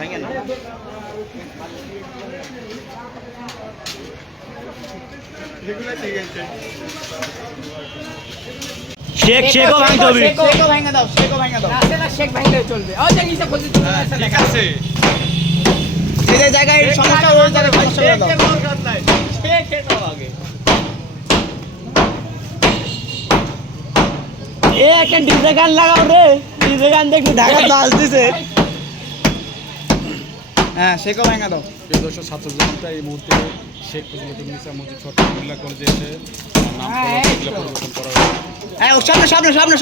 ভাঙে না শেকও ভাঙতে হবে, শেকও ভাঙা দাও, না শেক ভাঙলে চলবে। ও যে নিচে বলছি ঠিক আছে, যে জায়গায় সমস্যা ওই জায়গায় সমস্যা দাও, শেক খেতে হবে। এ একটা ডিজে গান লাগাও রে, ডিজে গান দেখি ঢাকা বাজ দিছে। হ্যাঁ শেকও ভাঙা দাও। দর্শক ছাত্র জনতা এই মুহূর্তে শেখ ফজলুল ইসলাম মসজিদ চট্টগ্রাম কলেজে এসে নাম পরিবর্তন করা হয়েছে। সামনে